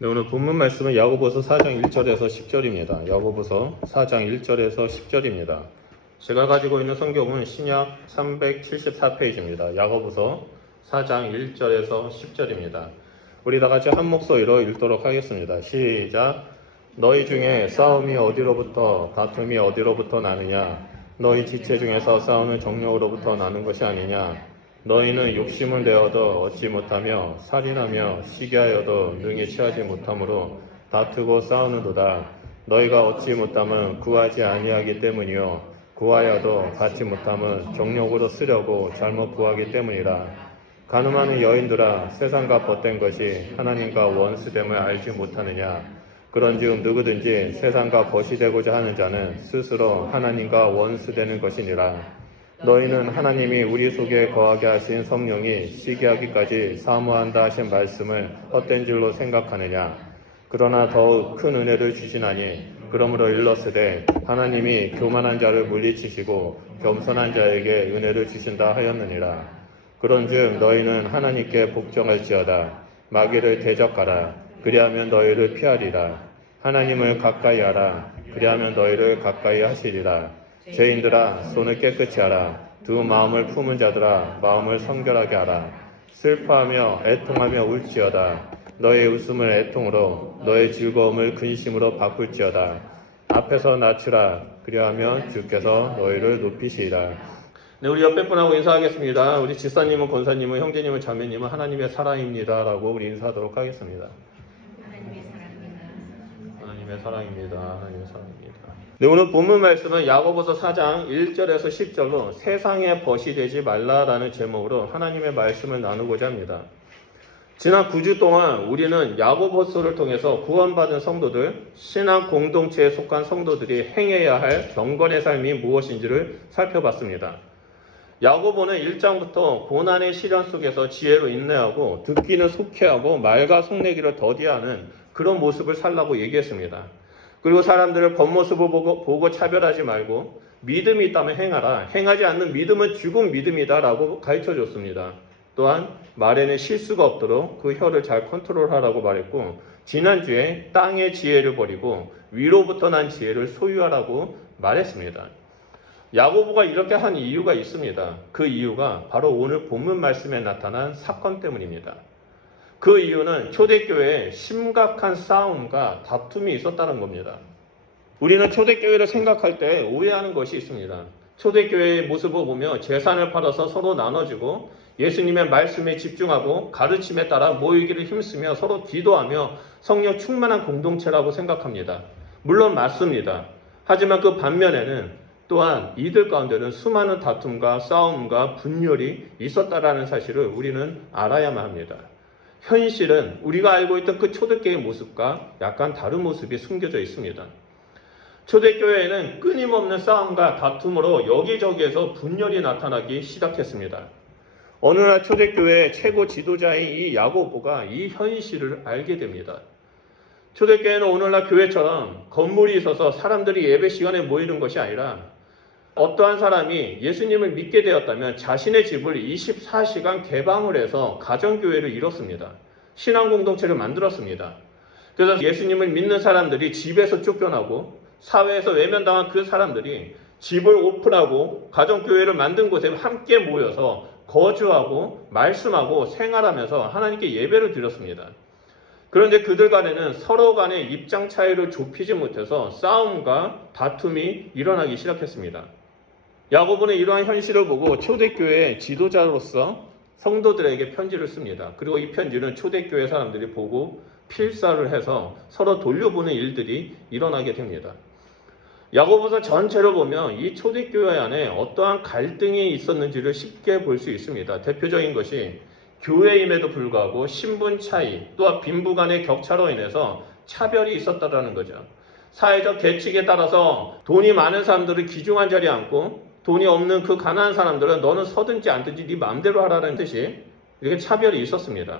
네, 오늘 본문 말씀은 야고보서 4장 1절에서 10절입니다. 야고보서 4장 1절에서 10절입니다. 제가 가지고 있는 성경은 신약 374페이지입니다. 야고보서 4장 1절에서 10절입니다. 우리 다 같이 한 목소리로 읽도록 하겠습니다. 시작. 너희 중에 싸움이 어디로부터 다툼이 어디로부터 나느냐? 너희 지체 중에서 싸우는 정욕으로부터 나는 것이 아니냐? 너희는 욕심을 내어도 얻지 못하며 살인하며 시기하여도 능히 취하지 못하므로 다투고 싸우는도다. 너희가 얻지 못함은 구하지 아니하기 때문이요 구하여도 받지 못함은 정욕으로 쓰려고 잘못 구하기 때문이라. 간음하는 여인들아, 세상과 벗된 것이 하나님과 원수됨을 알지 못하느냐? 그런즉 누구든지 세상과 벗이 되고자 하는 자는 스스로 하나님과 원수되는 것이니라. 너희는 하나님이 우리 속에 거하게 하신 성령이 시기하기까지 사모한다 하신 말씀을 헛된 줄로 생각하느냐? 그러나 더욱 큰 은혜를 주시나니 그러므로 일렀으되 하나님이 교만한 자를 물리치시고 겸손한 자에게 은혜를 주신다 하였느니라. 그런즉 너희는 하나님께 복종할지어다. 마귀를 대적하라. 그리하면 너희를 피하리라. 하나님을 가까이 하라. 그리하면 너희를 가까이 하시리라. 죄인들아, 손을 깨끗이 하라. 두 마음을 품은 자들아, 마음을 성결하게 하라. 슬퍼하며 애통하며 울지어다. 너의 웃음을 애통으로, 너의 즐거움을 근심으로 바꿀지어다. 앞에서 낮추라. 그리하면 주께서 너희를 높이시리라. 네, 우리 옆에 분하고 인사하겠습니다. 우리 집사님은, 권사님은, 형제님은, 자매님은 하나님의 사랑입니다 라고 우리 인사하도록 하겠습니다. 하나님의 사랑입니다. 하나님의 사랑입니다. 네, 오늘 본문 말씀은 야고보서 4장 1절에서 10절로 세상에 벗이 되지 말라라는 제목으로 하나님의 말씀을 나누고자 합니다. 지난 9주 동안 우리는 야고보서를 통해서 구원받은 성도들, 신앙 공동체에 속한 성도들이 행해야 할 경건의 삶이 무엇인지를 살펴봤습니다. 야고보는 1장부터 고난의 시련 속에서 지혜로 인내하고 듣기는 속회하고 말과 속내기를 더디하는 그런 모습을 살라고 얘기했습니다. 그리고 사람들을 겉모습을 보고 차별하지 말고 믿음이 있다면 행하라. 행하지 않는 믿음은 죽은 믿음이다 라고 가르쳐줬습니다. 또한 말에는 실수가 없도록 그 혀를 잘 컨트롤하라고 말했고, 지난주에 땅의 지혜를 버리고 위로부터 난 지혜를 소유하라고 말했습니다. 야고보가 이렇게 한 이유가 있습니다. 그 이유가 바로 오늘 본문 말씀에 나타난 사건 때문입니다. 그 이유는 초대교회에 심각한 싸움과 다툼이 있었다는 겁니다. 우리는 초대교회를 생각할 때 오해하는 것이 있습니다. 초대교회의 모습을 보며 재산을 팔아서 서로 나눠주고 예수님의 말씀에 집중하고 가르침에 따라 모이기를 힘쓰며 서로 기도하며 성령 충만한 공동체라고 생각합니다. 물론 맞습니다. 하지만 그 반면에는 또한 이들 가운데는 수많은 다툼과 싸움과 분열이 있었다라는 사실을 우리는 알아야만 합니다. 현실은 우리가 알고 있던 그 초대교회의 모습과 약간 다른 모습이 숨겨져 있습니다. 초대교회에는 끊임없는 싸움과 다툼으로 여기저기에서 분열이 나타나기 시작했습니다. 어느 날 초대교회의 최고 지도자인 이 야고보가 이 현실을 알게 됩니다. 초대교회는 오늘날 교회처럼 건물이 있어서 사람들이 예배 시간에 모이는 것이 아니라 어떠한 사람이 예수님을 믿게 되었다면 자신의 집을 24시간 개방을 해서 가정교회를 이뤘습니다. 신앙공동체를 만들었습니다. 그래서 예수님을 믿는 사람들이 집에서 쫓겨나고 사회에서 외면당한 그 사람들이 집을 오픈하고 가정교회를 만든 곳에 함께 모여서 거주하고 말씀하고 생활하면서 하나님께 예배를 드렸습니다. 그런데 그들 간에는 서로 간의 입장 차이를 좁히지 못해서 싸움과 다툼이 일어나기 시작했습니다. 야고보는 이러한 현실을 보고 초대교회의 지도자로서 성도들에게 편지를 씁니다. 그리고 이 편지는 초대교회 사람들이 보고 필사를 해서 서로 돌려보는 일들이 일어나게 됩니다. 야고보서 전체를 보면 이 초대교회 안에 어떠한 갈등이 있었는지를 쉽게 볼 수 있습니다. 대표적인 것이 교회임에도 불구하고 신분 차이, 또한 빈부 간의 격차로 인해서 차별이 있었다는 거죠. 사회적 계층에 따라서 돈이 많은 사람들을 귀중한 자리에 앉고 돈이 없는 그 가난한 사람들은 너는 서든지 앉든지 네 마음대로 하라는 뜻이 이렇게 차별이 있었습니다.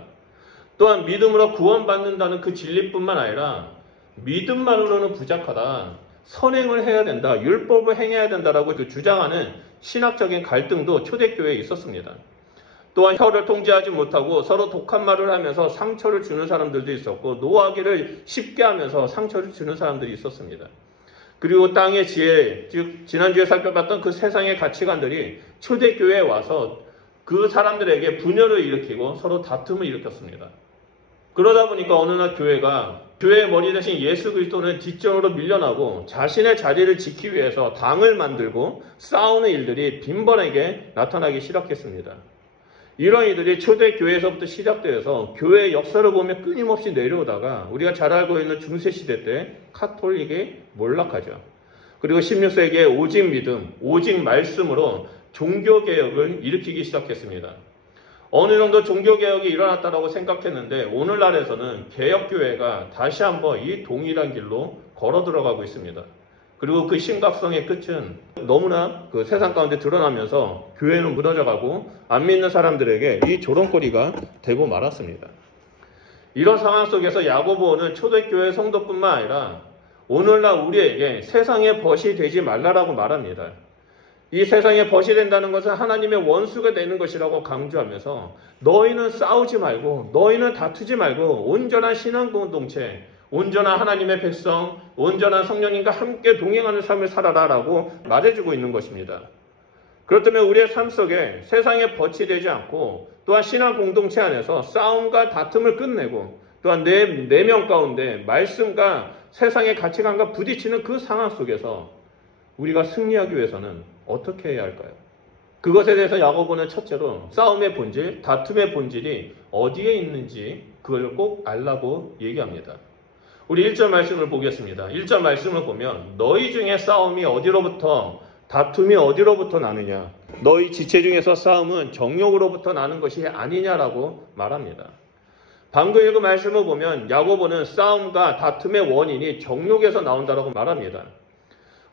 또한 믿음으로 구원받는다는 그 진리뿐만 아니라 믿음만으로는 부족하다. 선행을 해야 된다. 율법을 행해야 된다라고 주장하는 신학적인 갈등도 초대교회에 있었습니다. 또한 혀를 통제하지 못하고 서로 독한 말을 하면서 상처를 주는 사람들도 있었고 노하기를 쉽게 하면서 상처를 주는 사람들이 있었습니다. 그리고 땅의 지혜, 즉 지난주에 살펴봤던 그 세상의 가치관들이 초대교회에 와서 그 사람들에게 분열을 일으키고 서로 다툼을 일으켰습니다. 그러다 보니까 어느 날 교회가 교회의 머리 대신 예수 그리스도는 뒷전으로 밀려나고 자신의 자리를 지키기 위해서 당을 만들고 싸우는 일들이 빈번하게 나타나기 시작했습니다. 이런 일들이 초대교회에서부터 시작되어서 교회의 역사를 보면 끊임없이 내려오다가 우리가 잘 알고 있는 중세시대 때 카톨릭이 몰락하죠. 그리고 16세기에 오직 믿음, 오직 말씀으로 종교개혁을 일으키기 시작했습니다. 어느 정도 종교개혁이 일어났다고 생각했는데 오늘날에서는 개혁교회가 다시 한번 이 동일한 길로 걸어 들어가고 있습니다. 그리고 그 심각성의 끝은 너무나 그 세상 가운데 드러나면서 교회는 무너져가고 안 믿는 사람들에게 이 조롱거리가 되고 말았습니다. 이런 상황 속에서 야고보는 초대교회 성도뿐만 아니라 오늘날 우리에게 세상의 벗이 되지 말라라고 말합니다. 이 세상에 벗이 된다는 것은 하나님의 원수가 되는 것이라고 강조하면서 너희는 싸우지 말고 너희는 다투지 말고 온전한 신앙 공동체, 온전한 하나님의 백성, 온전한 성령님과 함께 동행하는 삶을 살아라라고 말해주고 있는 것입니다. 그렇다면 우리의 삶 속에 세상에 벗이 되지 않고 또한 신앙 공동체 안에서 싸움과 다툼을 끝내고 또한 내 명 가운데 말씀과 세상의 가치관과 부딪히는 그 상황 속에서 우리가 승리하기 위해서는 어떻게 해야 할까요? 그것에 대해서 야고보는 첫째로 싸움의 본질, 다툼의 본질이 어디에 있는지 그걸 꼭 알라고 얘기합니다. 우리 1절 말씀을 보겠습니다. 1절 말씀을 보면 너희 중에 싸움이 어디로부터 다툼이 어디로부터 나느냐? 너희 지체 중에서 싸움은 정욕으로부터 나는 것이 아니냐라고 말합니다. 방금 읽은 말씀을 보면 야고보는 싸움과 다툼의 원인이 정욕에서 나온다라고 말합니다.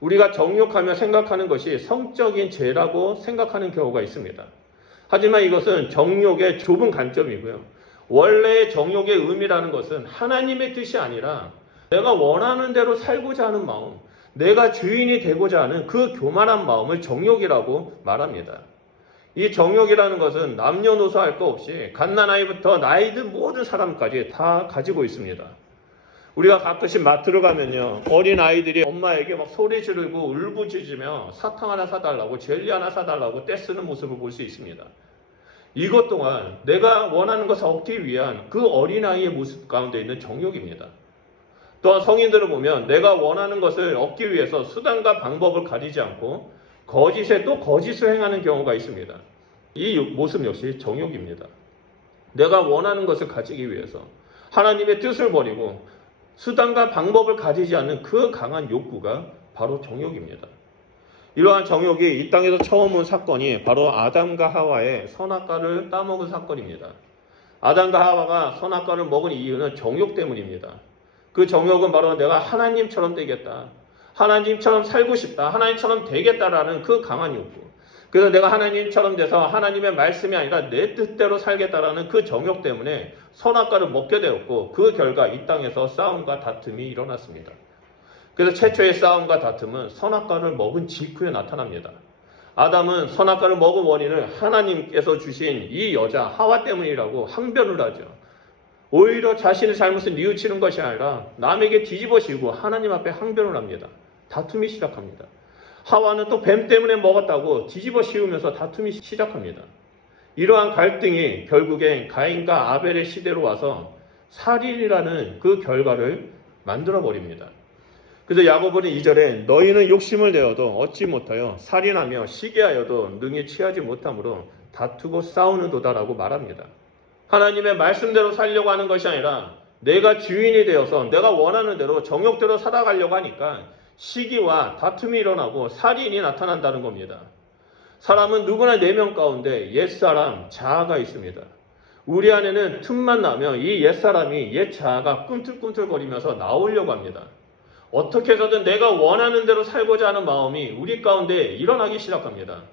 우리가 정욕하며 생각하는 것이 성적인 죄라고 생각하는 경우가 있습니다. 하지만 이것은 정욕의 좁은 관점이고요. 원래의 정욕의 의미라는 것은 하나님의 뜻이 아니라 내가 원하는 대로 살고자 하는 마음, 내가 주인이 되고자 하는 그 교만한 마음을 정욕이라고 말합니다. 이 정욕이라는 것은 남녀노소 할 것 없이 갓난아이부터 나이 든 모든 사람까지 다 가지고 있습니다. 우리가 가끔씩 마트로 가면요, 어린 아이들이 엄마에게 막 소리 지르고 울부짖으며 사탕 하나 사달라고 젤리 하나 사달라고 떼쓰는 모습을 볼 수 있습니다. 이것 또한 내가 원하는 것을 얻기 위한 그 어린아이의 모습 가운데 있는 정욕입니다. 또한 성인들을 보면 내가 원하는 것을 얻기 위해서 수단과 방법을 가리지 않고 거짓에 또 거짓을 행하는 경우가 있습니다. 이 모습 역시 정욕입니다. 내가 원하는 것을 가지기 위해서 하나님의 뜻을 버리고 수단과 방법을 가지지 않는 그 강한 욕구가 바로 정욕입니다. 이러한 정욕이 이 땅에서 처음 온 사건이 바로 아담과 하와의 선악과를 따먹은 사건입니다. 아담과 하와가 선악과를 먹은 이유는 정욕 때문입니다. 그 정욕은 바로 내가 하나님처럼 되겠다, 하나님처럼 살고 싶다, 하나님처럼 되겠다라는 그 강한 욕구. 그래서 내가 하나님처럼 돼서 하나님의 말씀이 아니라 내 뜻대로 살겠다라는 그 정욕 때문에 선악과를 먹게 되었고 그 결과 이 땅에서 싸움과 다툼이 일어났습니다. 그래서 최초의 싸움과 다툼은 선악과를 먹은 직후에 나타납니다. 아담은 선악과를 먹은 원인을 하나님께서 주신 이 여자 하와 때문이라고 항변을 하죠. 오히려 자신의 잘못을 뉘우치는 것이 아니라 남에게 뒤집어 씌우고 하나님 앞에 항변을 합니다. 다툼이 시작합니다. 하와는 또 뱀 때문에 먹었다고 뒤집어 씌우면서 다툼이 시작합니다. 이러한 갈등이 결국엔 가인과 아벨의 시대로 와서 살인이라는 그 결과를 만들어버립니다. 그래서 야고보는 2절에 너희는 욕심을 내어도 얻지 못하여 살인하며 시기하여도 능히 취하지 못하므로 다투고 싸우는 도다라고 말합니다. 하나님의 말씀대로 살려고 하는 것이 아니라 내가 주인이 되어서 내가 원하는 대로 정욕대로 살아가려고 하니까 시기와 다툼이 일어나고 살인이 나타난다는 겁니다. 사람은 누구나 내면 가운데 옛사람, 자아가 있습니다. 우리 안에는 틈만 나면 이 옛사람이 옛 자아가 꿈틀꿈틀거리면서 나오려고 합니다. 어떻게 해서든 내가 원하는 대로 살고자 하는 마음이 우리 가운데 일어나기 시작합니다.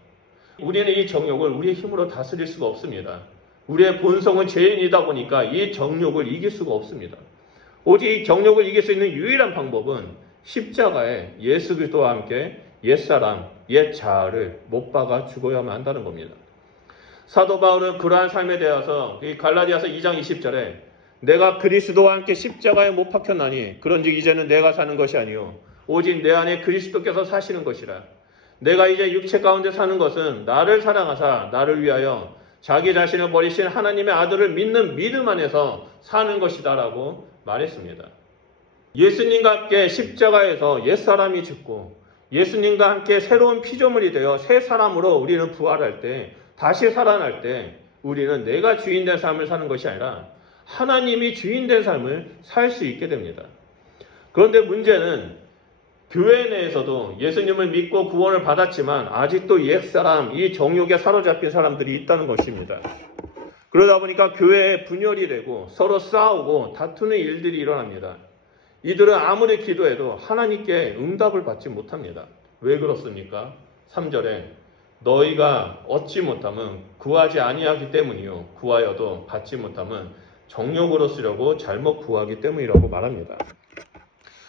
우리는 이 정욕을 우리의 힘으로 다스릴 수가 없습니다. 우리의 본성은 죄인이다 보니까 이 정욕을 이길 수가 없습니다. 오직 이 정욕을 이길 수 있는 유일한 방법은 십자가에 예수 그리스도와 함께 옛사람, 옛 자아를 못 박아 죽어야만 한다는 겁니다. 사도 바울은 그러한 삶에 대해서 이 갈라디아서 2장 20절에 내가 그리스도와 함께 십자가에 못 박혔나니 그런즉 이제는 내가 사는 것이 아니요 오직 내 안에 그리스도께서 사시는 것이라. 내가 이제 육체 가운데 사는 것은 나를 사랑하사 나를 위하여 자기 자신을 버리신 하나님의 아들을 믿는 믿음 안에서 사는 것이다 라고 말했습니다. 예수님과 함께 십자가에서 옛사람이 죽고 예수님과 함께 새로운 피조물이 되어 새 사람으로 우리는 부활할 때, 다시 살아날 때 우리는 내가 주인된 삶을 사는 것이 아니라 하나님이 주인된 삶을 살 수 있게 됩니다. 그런데 문제는 교회 내에서도 예수님을 믿고 구원을 받았지만 아직도 옛사람, 이 정욕에 사로잡힌 사람들이 있다는 것입니다. 그러다 보니까 교회에 분열이 되고 서로 싸우고 다투는 일들이 일어납니다. 이들은 아무리 기도해도 하나님께 응답을 받지 못합니다. 왜 그렇습니까? 3절에 너희가 얻지 못함은 구하지 아니하기 때문이요 구하여도 받지 못함은 정욕으로 쓰려고 잘못 구하기 때문이라고 말합니다.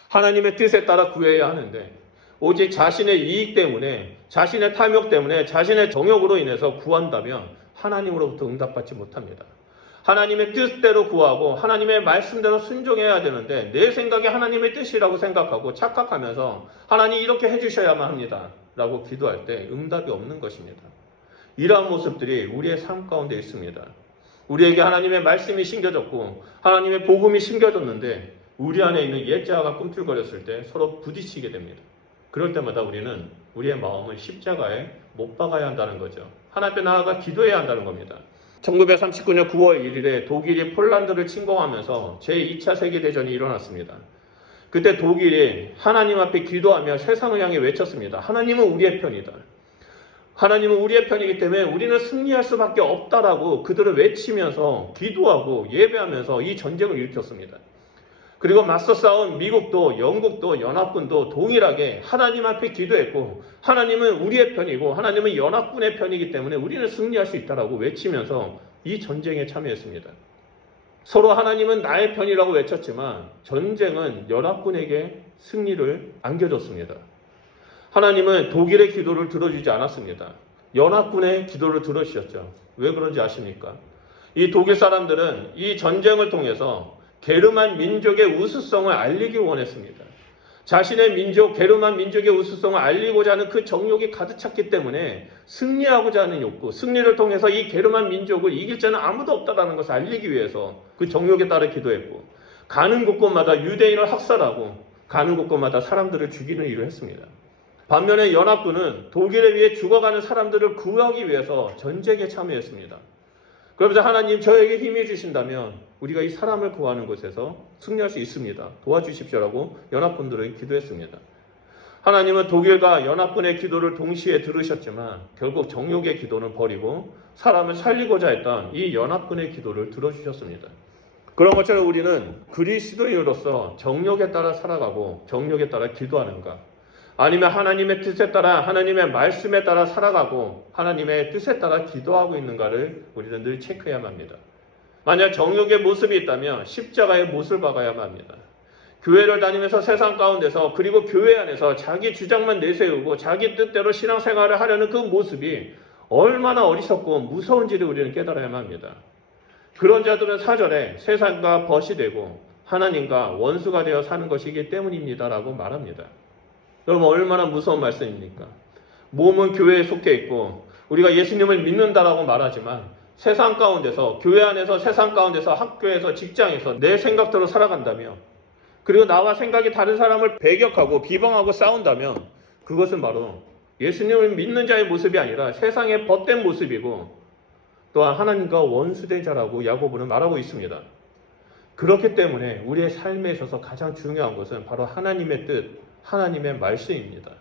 하나님의 뜻에 따라 구해야 하는데 오직 자신의 이익 때문에, 자신의 탐욕 때문에, 자신의 정욕으로 인해서 구한다면 하나님으로부터 응답받지 못합니다. 하나님의 뜻대로 구하고 하나님의 말씀대로 순종해야 되는데 내 생각이 하나님의 뜻이라고 생각하고 착각하면서 하나님 이렇게 해주셔야만 합니다 라고 기도할 때 응답이 없는 것입니다. 이러한 모습들이 우리의 삶 가운데 있습니다. 우리에게 하나님의 말씀이 심겨졌고 하나님의 복음이 심겨졌는데 우리 안에 있는 옛자아가 꿈틀거렸을 때 서로 부딪히게 됩니다. 그럴 때마다 우리는 우리의 마음을 십자가에 못 박아야 한다는 거죠. 하나님 앞에 나아가 기도해야 한다는 겁니다. 1939년 9월 1일에 독일이 폴란드를 침공하면서 제2차 세계대전이 일어났습니다. 그때 독일이 하나님 앞에 기도하며 세상을 향해 외쳤습니다. 하나님은 우리의 편이다. 하나님은 우리의 편이기 때문에 우리는 승리할 수밖에 없다라고 그들을 외치면서 기도하고 예배하면서 이 전쟁을 일으켰습니다. 그리고 맞서 싸운 미국도 영국도 연합군도 동일하게 하나님 앞에 기도했고 하나님은 우리의 편이고 하나님은 연합군의 편이기 때문에 우리는 승리할 수 있다라고 외치면서 이 전쟁에 참여했습니다. 서로 하나님은 나의 편이라고 외쳤지만 전쟁은 연합군에게 승리를 안겨줬습니다. 하나님은 독일의 기도를 들어주지 않았습니다. 연합군의 기도를 들어주셨죠. 왜 그런지 아십니까? 이 독일 사람들은 이 전쟁을 통해서 게르만 민족의 우수성을 알리기 원했습니다. 자신의 민족, 게르만 민족의 우수성을 알리고자 하는 그 정욕이 가득 찼기 때문에 승리하고자 하는 욕구, 승리를 통해서 이 게르만 민족을 이길 자는 아무도 없다는 것을 알리기 위해서 그 정욕에 따라 기도했고 가는 곳곳마다 유대인을 학살하고 가는 곳곳마다 사람들을 죽이는 일을 했습니다. 반면에 연합군은 독일에 의해 죽어가는 사람들을 구하기 위해서 전쟁에 참여했습니다. 그러면서 하나님 저에게 힘이 주신다면 우리가 이 사람을 구하는 곳에서 승리할 수 있습니다. 도와주십시오라고 연합군들은 기도했습니다. 하나님은 독일과 연합군의 기도를 동시에 들으셨지만 결국 정욕의 기도는 버리고 사람을 살리고자 했던 이 연합군의 기도를 들어주셨습니다. 그런 것처럼 우리는 그리스도인으로서 정욕에 따라 살아가고 정욕에 따라 기도하는가? 아니면 하나님의 뜻에 따라 하나님의 말씀에 따라 살아가고 하나님의 뜻에 따라 기도하고 있는가를 우리는 늘 체크해야만 합니다. 만약 정욕의 모습이 있다면 십자가의 못을 박아야만 합니다. 교회를 다니면서 세상 가운데서 그리고 교회 안에서 자기 주장만 내세우고 자기 뜻대로 신앙생활을 하려는 그 모습이 얼마나 어리석고 무서운지를 우리는 깨달아야만 합니다. 그런 자들은 4절에 세상과 벗이 되고 하나님과 원수가 되어 사는 것이기 때문입니다라고 말합니다. 여러분 얼마나 무서운 말씀입니까? 몸은 교회에 속해 있고 우리가 예수님을 믿는다라고 말하지만 세상 가운데서 교회 안에서 세상 가운데서 학교에서 직장에서 내 생각대로 살아간다면 그리고 나와 생각이 다른 사람을 배격하고 비방하고 싸운다면 그것은 바로 예수님을 믿는 자의 모습이 아니라 세상의 벗된 모습이고 또한 하나님과 원수된 자라고 야고보는 말하고 있습니다. 그렇기 때문에 우리의 삶에 있어서 가장 중요한 것은 바로 하나님의 뜻, 하나님의 말씀입니다.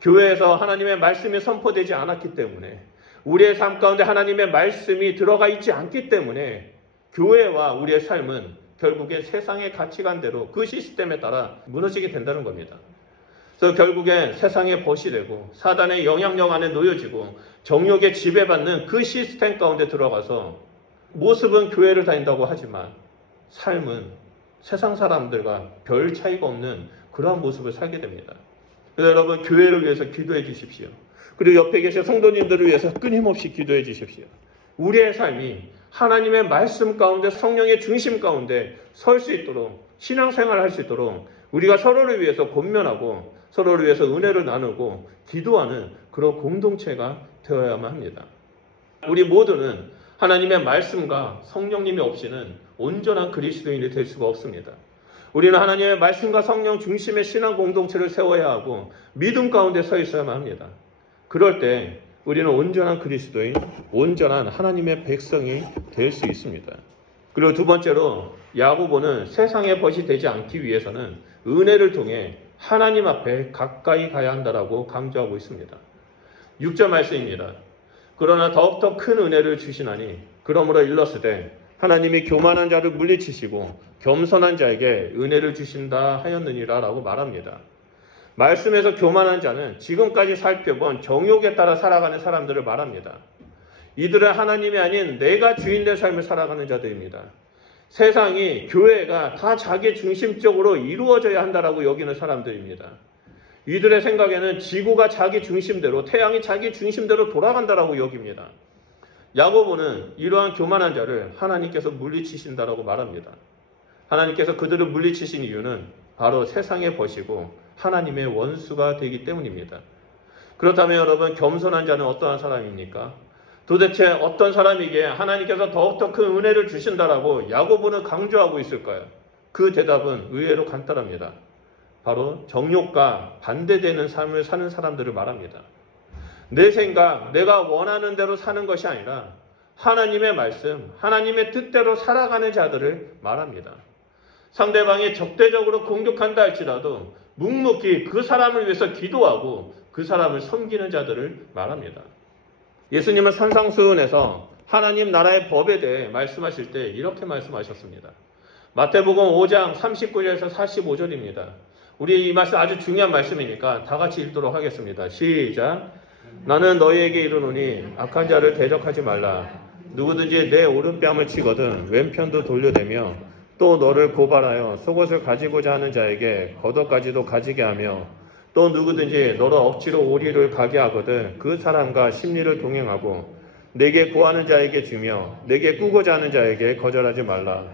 교회에서 하나님의 말씀이 선포되지 않았기 때문에 우리의 삶 가운데 하나님의 말씀이 들어가 있지 않기 때문에 교회와 우리의 삶은 결국에 세상의 가치관대로 그 시스템에 따라 무너지게 된다는 겁니다. 그래서 결국엔 세상에 벗이 되고 사단의 영향력 안에 놓여지고 정욕에 지배받는 그 시스템 가운데 들어가서 모습은 교회를 다닌다고 하지만 삶은 세상 사람들과 별 차이가 없는 그러한 모습을 살게 됩니다. 그래서 여러분 교회를 위해서 기도해 주십시오. 그리고 옆에 계신 성도님들을 위해서 끊임없이 기도해 주십시오. 우리의 삶이 하나님의 말씀 가운데 성령의 중심 가운데 설 수 있도록 신앙생활을 할 수 있도록 우리가 서로를 위해서 권면하고 서로를 위해서 은혜를 나누고 기도하는 그런 공동체가 되어야만 합니다. 우리 모두는 하나님의 말씀과 성령님이 없이는 온전한 그리스도인이 될 수가 없습니다. 우리는 하나님의 말씀과 성령 중심의 신앙 공동체를 세워야 하고 믿음 가운데 서 있어야만 합니다. 그럴 때 우리는 온전한 그리스도인, 온전한 하나님의 백성이 될 수 있습니다. 그리고 두 번째로 야고보는 세상의 벗이 되지 않기 위해서는 은혜를 통해 하나님 앞에 가까이 가야 한다라고 강조하고 있습니다. 6절 말씀입니다. 그러나 더욱더 큰 은혜를 주시나니 그러므로 일렀으되 하나님이 교만한 자를 물리치시고 겸손한 자에게 은혜를 주신다 하였느니라 라고 말합니다. 말씀에서 교만한 자는 지금까지 살펴본 정욕에 따라 살아가는 사람들을 말합니다. 이들은 하나님이 아닌 내가 주인된 삶을 살아가는 자들입니다. 세상이 교회가 다 자기 중심적으로 이루어져야 한다라고 여기는 사람들입니다. 이들의 생각에는 지구가 자기 중심대로, 태양이 자기 중심대로 돌아간다라고 여깁니다. 야고보는 이러한 교만한 자를 하나님께서 물리치신다라고 말합니다. 하나님께서 그들을 물리치신 이유는 바로 세상의 벗이고 하나님의 원수가 되기 때문입니다. 그렇다면 여러분, 겸손한 자는 어떠한 사람입니까? 도대체 어떤 사람에게 하나님께서 더욱더 큰 은혜를 주신다라고 야고보는 강조하고 있을까요? 그 대답은 의외로 간단합니다. 바로 정욕과 반대되는 삶을 사는 사람들을 말합니다. 내 생각, 내가 원하는 대로 사는 것이 아니라 하나님의 말씀, 하나님의 뜻대로 살아가는 자들을 말합니다. 상대방이 적대적으로 공격한다 할지라도 묵묵히 그 사람을 위해서 기도하고 그 사람을 섬기는 자들을 말합니다. 예수님은 산상수훈에서 하나님 나라의 법에 대해 말씀하실 때 이렇게 말씀하셨습니다. 마태복음 5장 39절에서 45절입니다. 우리 이 말씀 아주 중요한 말씀이니까 다 같이 읽도록 하겠습니다. 시작. 나는 너희에게 이르노니 악한 자를 대적하지 말라. 누구든지 내 오른뺨을 치거든 왼편도 돌려대며 또 너를 고발하여 속옷을 가지고자 하는 자에게 겉옷까지도 가지게 하며 또 누구든지 너를 억지로 오리를 가게 하거든 그 사람과 심리를 동행하고 내게 구하는 자에게 주며 내게 꾸고자 하는 자에게 거절하지 말라.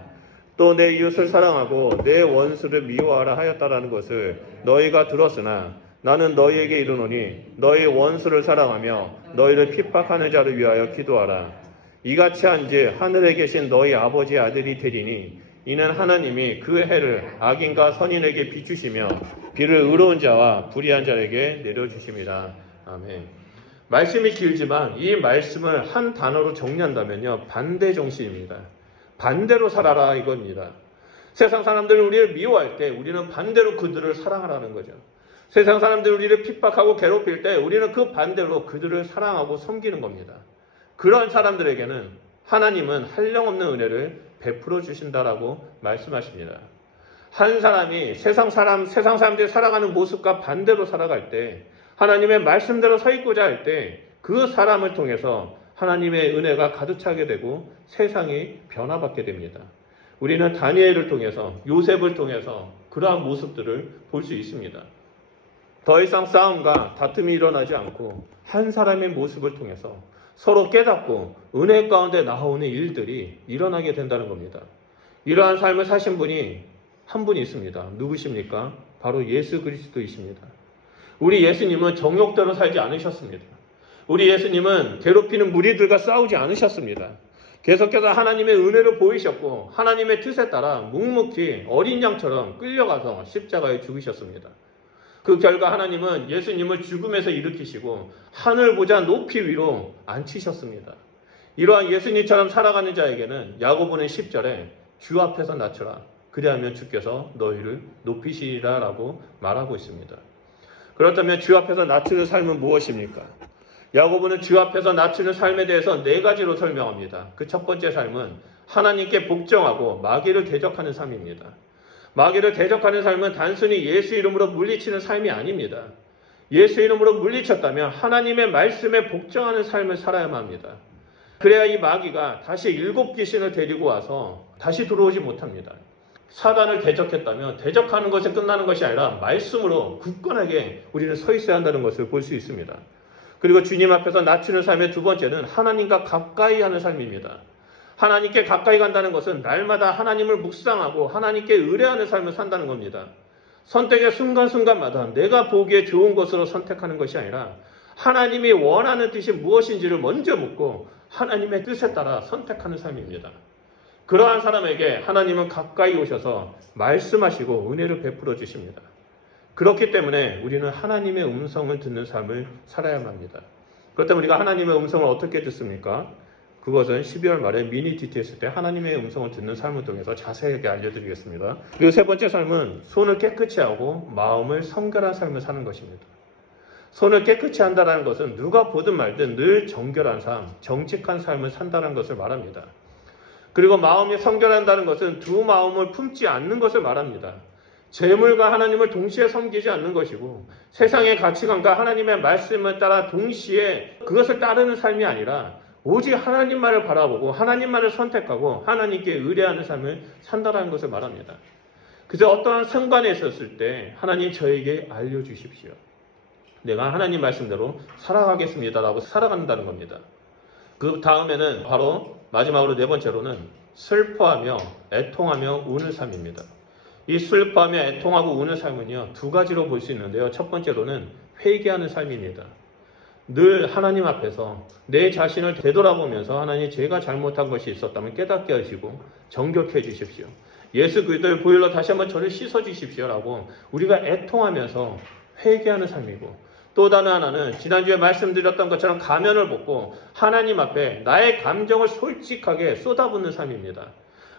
또 내 이웃을 사랑하고 내 원수를 미워하라 하였다라는 것을 너희가 들었으나 나는 너희에게 이르노니 너희 원수를 사랑하며 너희를 핍박하는 자를 위하여 기도하라. 이같이 한즉 하늘에 계신 너희 아버지의 아들이 되리니 이는 하나님이 그 해를 악인과 선인에게 비추시며 비를 의로운 자와 불의한 자에게 내려주심이라. 아멘. 말씀이 길지만 이 말씀을 한 단어로 정리한다면요, 반대 정신입니다. 반대로 살아라 이겁니다. 세상 사람들이 우리를 미워할 때 우리는 반대로 그들을 사랑하라는 거죠. 세상 사람들이 우리를 핍박하고 괴롭힐 때 우리는 그 반대로 그들을 사랑하고 섬기는 겁니다. 그런 사람들에게는 하나님은 한량없는 은혜를 베풀어 주신다라고 말씀하십니다. 한 사람이 세상 사람들이 살아가는 모습과 반대로 살아갈 때, 하나님의 말씀대로 서 있고자 할 때 그 사람을 통해서 하나님의 은혜가 가득 차게 되고 세상이 변화받게 됩니다. 우리는 다니엘을 통해서, 요셉을 통해서 그러한 모습들을 볼 수 있습니다. 더 이상 싸움과 다툼이 일어나지 않고 한 사람의 모습을 통해서 서로 깨닫고 은혜 가운데 나오는 일들이 일어나게 된다는 겁니다. 이러한 삶을 사신 분이 한 분이 있습니다. 누구십니까? 바로 예수 그리스도이십니다. 우리 예수님은 정욕대로 살지 않으셨습니다. 우리 예수님은 괴롭히는 무리들과 싸우지 않으셨습니다. 계속해서 하나님의 은혜를 보이셨고 하나님의 뜻에 따라 묵묵히 어린 양처럼 끌려가서 십자가에 죽으셨습니다. 그 결과 하나님은 예수님을 죽음에서 일으키시고 하늘 보좌 높이 위로 앉히셨습니다. 이러한 예수님처럼 살아가는 자에게는 야고보는 10절에 주 앞에서 낮춰라. 그리하면 주께서 너희를 높이시리라 라고 말하고 있습니다. 그렇다면 주 앞에서 낮추는 삶은 무엇입니까? 야고보는 주 앞에서 낮추는 삶에 대해서 4가지로 설명합니다. 그 첫 번째 삶은 하나님께 복종하고 마귀를 대적하는 삶입니다. 마귀를 대적하는 삶은 단순히 예수 이름으로 물리치는 삶이 아닙니다. 예수 이름으로 물리쳤다면 하나님의 말씀에 복종하는 삶을 살아야만 합니다. 그래야 이 마귀가 다시 7귀신을 데리고 와서 다시 들어오지 못합니다. 사단을 대적했다면 대적하는 것에 끝나는 것이 아니라 말씀으로 굳건하게 우리는 서 있어야 한다는 것을 볼 수 있습니다. 그리고 주님 앞에서 낮추는 삶의 두 번째는 하나님과 가까이 하는 삶입니다. 하나님께 가까이 간다는 것은 날마다 하나님을 묵상하고 하나님께 의뢰하는 삶을 산다는 겁니다. 선택의 순간순간마다 내가 보기에 좋은 것으로 선택하는 것이 아니라 하나님이 원하는 뜻이 무엇인지를 먼저 묻고 하나님의 뜻에 따라 선택하는 삶입니다. 그러한 사람에게 하나님은 가까이 오셔서 말씀하시고 은혜를 베풀어 주십니다. 그렇기 때문에 우리는 하나님의 음성을 듣는 삶을 살아야만 합니다. 그렇다면 우리가 하나님의 음성을 어떻게 듣습니까? 그것은 12월 말에 미니 DT 했을 때 하나님의 음성을 듣는 삶을 통해서 자세하게 알려드리겠습니다. 그리고 세 번째 삶은 손을 깨끗이 하고 마음을 성결한 삶을 사는 것입니다. 손을 깨끗이 한다는 것은 누가 보든 말든 늘 정결한 삶, 정직한 삶을 산다는 것을 말합니다. 그리고 마음이 성결한다는 것은 두 마음을 품지 않는 것을 말합니다. 재물과 하나님을 동시에 섬기지 않는 것이고 세상의 가치관과 하나님의 말씀을 따라 동시에 그것을 따르는 삶이 아니라 오직 하나님만을 바라보고 하나님만을 선택하고 하나님께 의뢰하는 삶을 산다는 것을 말합니다. 그래서 어떠한 상관에 있었을 때 하나님 저에게 알려주십시오. 내가 하나님 말씀대로 살아가겠습니다라고 살아간다는 겁니다. 그 다음에는 바로 마지막으로 네 번째로는 슬퍼하며 애통하며 우는 삶입니다. 이 슬퍼하며 애통하고 우는 삶은요, 두 가지로 볼 수 있는데요. 첫 번째로는 회개하는 삶입니다. 늘 하나님 앞에서 내 자신을 되돌아보면서 하나님 제가 잘못한 것이 있었다면 깨닫게 하시고 정결케 해주십시오. 예수 그리스도의 보혈로 다시 한번 저를 씻어주십시오라고 우리가 애통하면서 회개하는 삶이고, 또 다른 하나는 지난주에 말씀드렸던 것처럼 가면을 벗고 하나님 앞에 나의 감정을 솔직하게 쏟아붓는 삶입니다.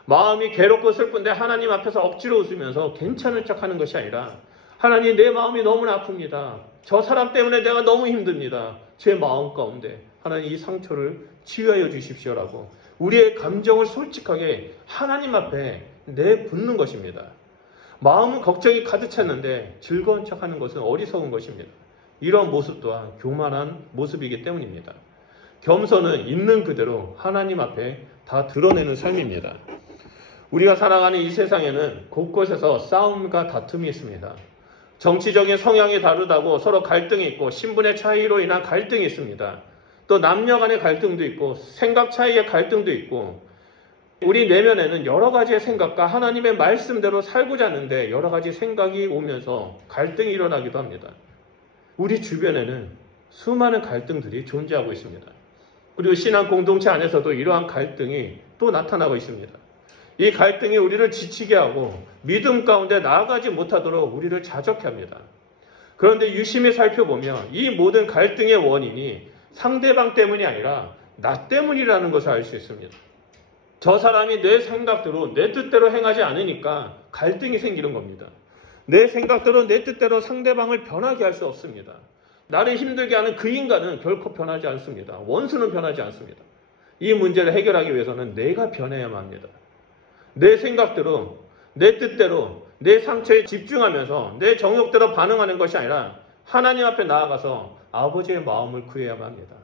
마음이 괴롭고 슬픈데 하나님 앞에서 억지로 웃으면서 괜찮은 척하는 것이 아니라 하나님 내 마음이 너무나 아픕니다. 저 사람 때문에 내가 너무 힘듭니다. 제 마음 가운데 하나님 이 상처를 치유하여 주십시오라고 우리의 감정을 솔직하게 하나님 앞에 내붓는 것입니다. 마음은 걱정이 가득 찼는데 즐거운 척하는 것은 어리석은 것입니다. 이런 모습 또한 교만한 모습이기 때문입니다. 겸손은 있는 그대로 하나님 앞에 다 드러내는 삶입니다. 우리가 살아가는 이 세상에는 곳곳에서 싸움과 다툼이 있습니다. 정치적인 성향이 다르다고 서로 갈등이 있고 신분의 차이로 인한 갈등이 있습니다. 또 남녀 간의 갈등도 있고 생각 차이의 갈등도 있고 우리 내면에는 여러 가지의 생각과 하나님의 말씀대로 살고자 하는데 여러 가지 생각이 오면서 갈등이 일어나기도 합니다. 우리 주변에는 수많은 갈등들이 존재하고 있습니다. 그리고 신앙 공동체 안에서도 이러한 갈등이 또 나타나고 있습니다. 이 갈등이 우리를 지치게 하고 믿음 가운데 나아가지 못하도록 우리를 자적해 합니다. 그런데 유심히 살펴보면 이 모든 갈등의 원인이 상대방 때문이 아니라 나 때문이라는 것을 알 수 있습니다. 저 사람이 내 생각대로 내 뜻대로 행하지 않으니까 갈등이 생기는 겁니다. 내 생각대로 내 뜻대로 상대방을 변하게 할 수 없습니다. 나를 힘들게 하는 그 인간은 결코 변하지 않습니다. 원수는 변하지 않습니다. 이 문제를 해결하기 위해서는 내가 변해야만 합니다. 내 생각대로 내 뜻대로 내 상처에 집중하면서 내 정욕대로 반응하는 것이 아니라 하나님 앞에 나아가서 아버지의 마음을 구해야만 합니다.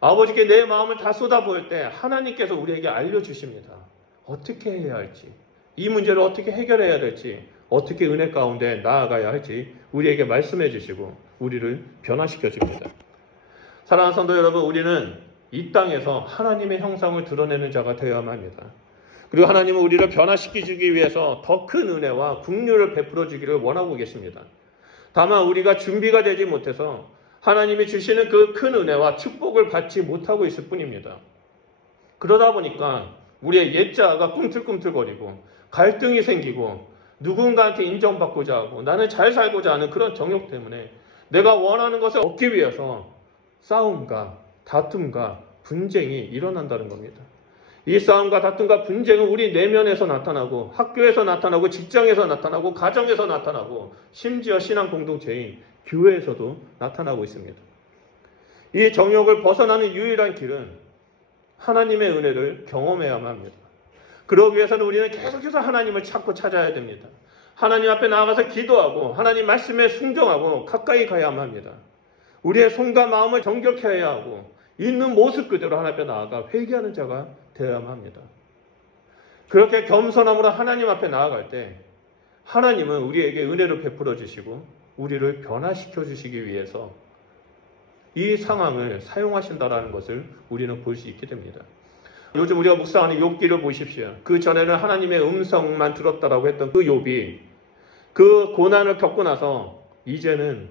아버지께 내 마음을 다 쏟아부을 때 하나님께서 우리에게 알려주십니다. 어떻게 해야 할지, 이 문제를 어떻게 해결해야 될지, 어떻게 은혜 가운데 나아가야 할지 우리에게 말씀해 주시고 우리를 변화시켜 줍니다. 사랑하는 성도 여러분, 우리는 이 땅에서 하나님의 형상을 드러내는 자가 되어야만 합니다. 그리고 하나님은 우리를 변화시키기 위해서 더 큰 은혜와 긍휼을 베풀어 주기를 원하고 계십니다. 다만 우리가 준비가 되지 못해서 하나님이 주시는 그 큰 은혜와 축복을 받지 못하고 있을 뿐입니다. 그러다 보니까 우리의 옛자아가 꿈틀꿈틀거리고 갈등이 생기고 누군가한테 인정받고자 하고 나는 잘 살고자 하는 그런 정욕 때문에 내가 원하는 것을 얻기 위해서 싸움과 다툼과 분쟁이 일어난다는 겁니다. 이 싸움과 다툼과 분쟁은 우리 내면에서 나타나고 학교에서 나타나고 직장에서 나타나고 가정에서 나타나고 심지어 신앙 공동체인 교회에서도 나타나고 있습니다. 이 정욕을 벗어나는 유일한 길은 하나님의 은혜를 경험해야만 합니다. 그러기 위해서는 우리는 계속해서 하나님을 찾고 찾아야 됩니다. 하나님 앞에 나아가서 기도하고 하나님 말씀에 순종하고 가까이 가야만 합니다. 우리의 손과 마음을 정결케 해야 하고 있는 모습 그대로 하나님 앞에 나아가 회개하는 자가 되어야만 합니다. 그렇게 겸손함으로 하나님 앞에 나아갈 때 하나님은 우리에게 은혜를 베풀어 주시고 우리를 변화시켜 주시기 위해서 이 상황을 사용하신다라는 것을 우리는 볼 수 있게 됩니다. 요즘 우리가 묵상하는 욥기를 보십시오. 그 전에는 하나님의 음성만 들었다라고 했던 그 욥이 그 고난을 겪고 나서 이제는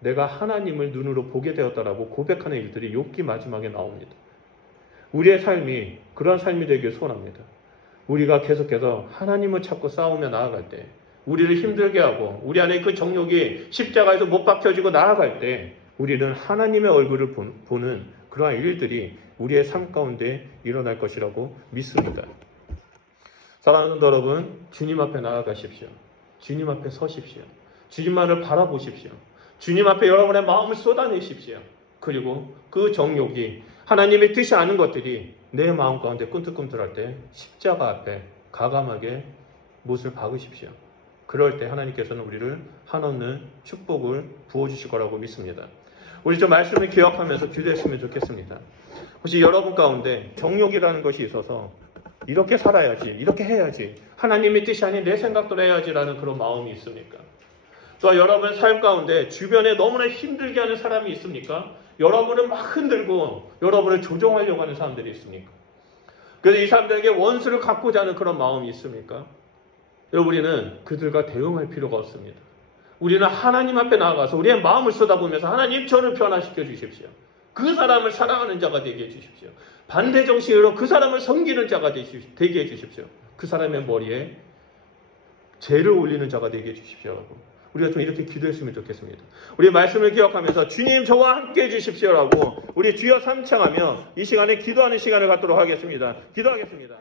내가 하나님을 눈으로 보게 되었다라고 고백하는 일들이 욥기 마지막에 나옵니다. 우리의 삶이 그런 삶이 되길 소원합니다. 우리가 계속해서 하나님을 찾고 싸우며 나아갈 때, 우리를 힘들게 하고 우리 안에 그 정욕이 십자가에서 못 박혀지고 나아갈 때 우리는 하나님의 얼굴을 보는 그러한 일들이 우리의 삶 가운데 일어날 것이라고 믿습니다. 사랑하는 여러분, 주님 앞에 나아가십시오. 주님 앞에 서십시오. 주님만을 바라보십시오. 주님 앞에 여러분의 마음을 쏟아내십시오. 그리고 그 정욕이 하나님의 뜻이 아닌 것들이 내 마음 가운데 꿈틀꿈틀할 때 십자가 앞에 과감하게 못을 박으십시오. 그럴 때 하나님께서는 우리를 한없는 축복을 부어주실 거라고 믿습니다. 우리 좀 말씀을 기억하면서 기도했으면 좋겠습니다. 혹시 여러분 가운데 정욕이라는 것이 있어서 이렇게 살아야지, 이렇게 해야지, 하나님의 뜻이 아닌 내 생각대로 해야지라는 그런 마음이 있습니까? 또 여러분 삶 가운데 주변에 너무나 힘들게 하는 사람이 있습니까? 여러분을 막 흔들고 여러분을 조종하려고 하는 사람들이 있습니까? 그래서 이 사람들에게 원수를 갖고자 하는 그런 마음이 있습니까? 우리는 그들과 대응할 필요가 없습니다. 우리는 하나님 앞에 나아가서 우리의 마음을 쏟아보면서 하나님 저를 변화시켜 주십시오. 그 사람을 사랑하는 자가 되게 해주십시오. 반대 정신으로 그 사람을 섬기는 자가 되게 해주십시오. 그 사람의 머리에 죄를 올리는 자가 되게 해주십시오. 우리가 좀 이렇게 기도했으면 좋겠습니다. 우리 말씀을 기억하면서 주님 저와 함께 해주십시오라고 우리 주여 삼창하며 이 시간에 기도하는 시간을 갖도록 하겠습니다. 기도하겠습니다.